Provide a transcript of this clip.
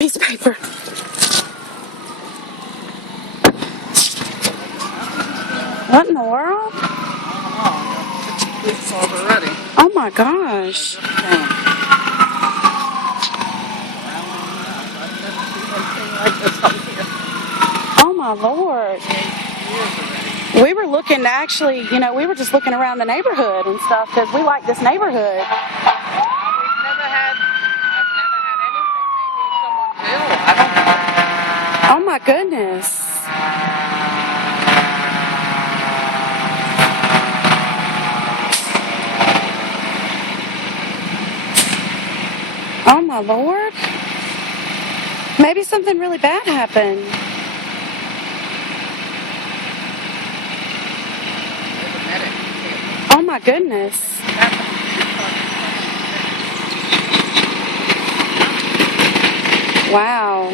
Piece of paper. What in the world? Already. Oh my gosh. Oh my Lord. We were looking to actually, we were just looking around the neighborhood and stuff because we like this neighborhood. I've never had anything. Maybe someone will. I don't know. Oh my goodness. Oh my Lord. Maybe something really bad happened. Oh my goodness. Wow.